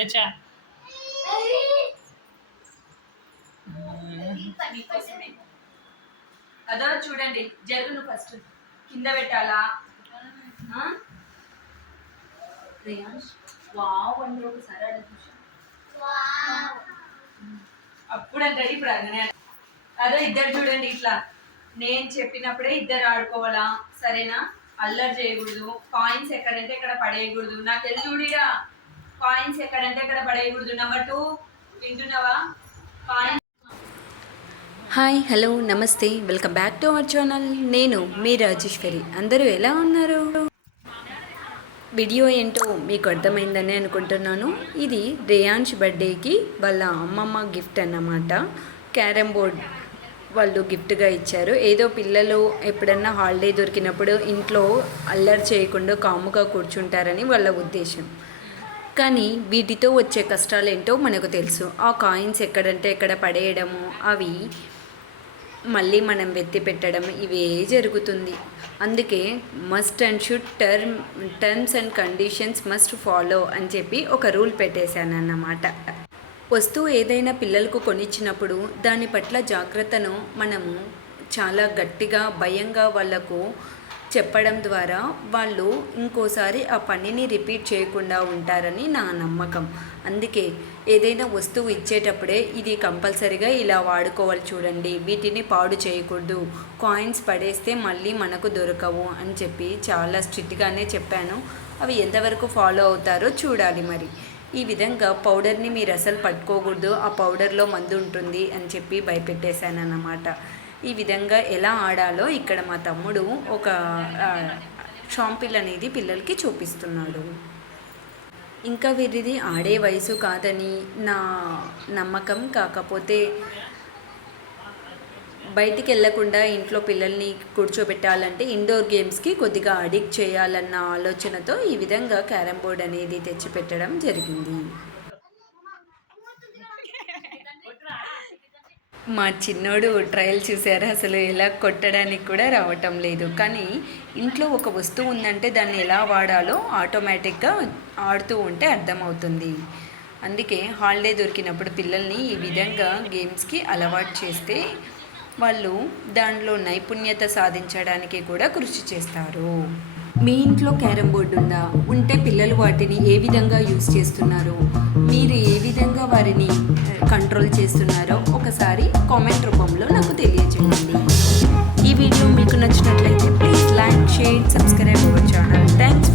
తెచ్చా. అదో చూడండి, జరుగును ఫస్ట్ కింద పెట్టాలా? వావ్ అండి, ఒకసారి అలా చూసా. అప్పుడు అంటే ఇప్పుడు అదే అదో ఇద్దరు చూడండి, ఇట్లా నేను చెప్పినప్పుడే ఇద్దరు ఆడుకోవాలా, సరేనా? అల్లరి చేయకూడదు, కాయిన్స్ ఎక్కడంటే ఎక్కడ పడేయకూడదు. నాకు తెలిసి చూడిరా, కాయిన్స్ ఎక్కడంటే ఎక్కడ పడేయకూడదు. నెంబర్ 2 వింటున్నావా? కాయిన్స్. హాయ్, హలో, నమస్తే, welcome back to our channel. నేను మీ రాజేశ్వరి. అందరూ ఎలా ఉన్నారు? వీడియో ఏంటో మీకు అర్థమైందని అనుకుంటున్నాను. ఇది రేయాన్ష్ బర్త్డేకి వాళ్ళ అమ్మమ్మ గిఫ్ట్ అన్నమాట. క్యారమ్ బోర్డ్ వాళ్ళు గిఫ్ట్గా ఇచ్చారు. ఏదో పిల్లలు ఎప్పుడన్నా హాలిడే దొరికినప్పుడు ఇంట్లో అల్లరి చేయకుండా కాముగా కూర్చుంటారని వాళ్ళ ఉద్దేశం. కానీ వీటితో వచ్చే కష్టాలు ఏంటో మనకు తెలుసు. ఆ కాయిన్స్ ఎక్కడంటే ఎక్కడ పడేయడము, అవి మళ్ళీ మనం వెత్తి పెట్టడం, ఇవే జరుగుతుంది. అందుకే must and should terms and conditions must follow అని చెప్పి ఒక రూల్ పెట్టేశాను అన్నమాట. వస్తువు ఏదైనా పిల్లలకు కొనిచ్చినప్పుడు దాని పట్ల జాగ్రత్తను మనము చాలా గట్టిగా భయంగా వాళ్ళకు చెప్పడం ద్వారా వాళ్ళు ఇంకోసారి ఆ పనిని రిపీట్ చేయకుండా ఉంటారని నా నమ్మకం. అందుకే ఏదైనా వస్తువు ఇచ్చేటప్పుడే ఇది కంపల్సరీగా ఇలా వాడుకోవాలి చూడండి, వీటిని పాడు చేయకూడదు, కాయిన్స్ పడేస్తే మళ్ళీ మనకు దొరకవు అని చెప్పి చాలా స్ట్రిక్ట్గానే చెప్పాను. అవి ఎంతవరకు ఫాలో అవుతారో చూడాలి. మరి ఈ విధంగా పౌడర్ని మీరు అసలు పట్టుకోకూడదు, ఆ పౌడర్లో మందు ఉంటుంది అని చెప్పి భయపెట్టేశాను అన్నమాట. ఈ విధంగా ఎలా ఆడాలో ఇక్కడ మా తమ్ముడు ఒక షాంపిల్ అనేది పిల్లలకి చూపిస్తున్నాడు. ఇంకా వీరిది ఆడే వయసు కాదని నా నమ్మకం. కాకపోతే బయటికి వెళ్ళకుండా ఇంట్లో పిల్లల్ని కూర్చోబెట్టాలంటే ఇండోర్ గేమ్స్కి కొద్దిగా అడిక్ట్ చేయాలన్న ఆలోచనతో ఈ విధంగా క్యారమ్ బోర్డ్ అనేది తెచ్చిపెట్టడం జరిగింది. మా చిన్నోడు ట్రయల్ చూసారా, అసలు ఎలా కొట్టడానికి కూడా రావటం లేదు. కానీ ఇంట్లో ఒక వస్తువు ఉందంటే దాన్ని ఎలా వాడాలో ఆటోమేటిక్గా ఆడుతూ ఉంటే అర్థమవుతుంది. అందుకే హాలిడే దొరికినప్పుడు పిల్లల్ని ఈ విధంగా గేమ్స్కి అలవాటు చేస్తే వాళ్ళు దానిలో నైపుణ్యత సాధించడానికి కూడా కృషి చేస్తారు. మీ ఇంట్లో క్యారమ్ బోర్డు ఉందా? ఉంటే పిల్లలు వాటిని ఏ విధంగా యూజ్ చేస్తున్నారో, మీరు ఏ విధంగా వారిని కంట్రోల్ చేస్తున్నారో ఒకసారి కామెంట్ రూపంలో నాకు తెలియజేయండి. ఈ వీడియో మీకు నచ్చినట్లయితే please like, share, subscribe our channel. Thanks.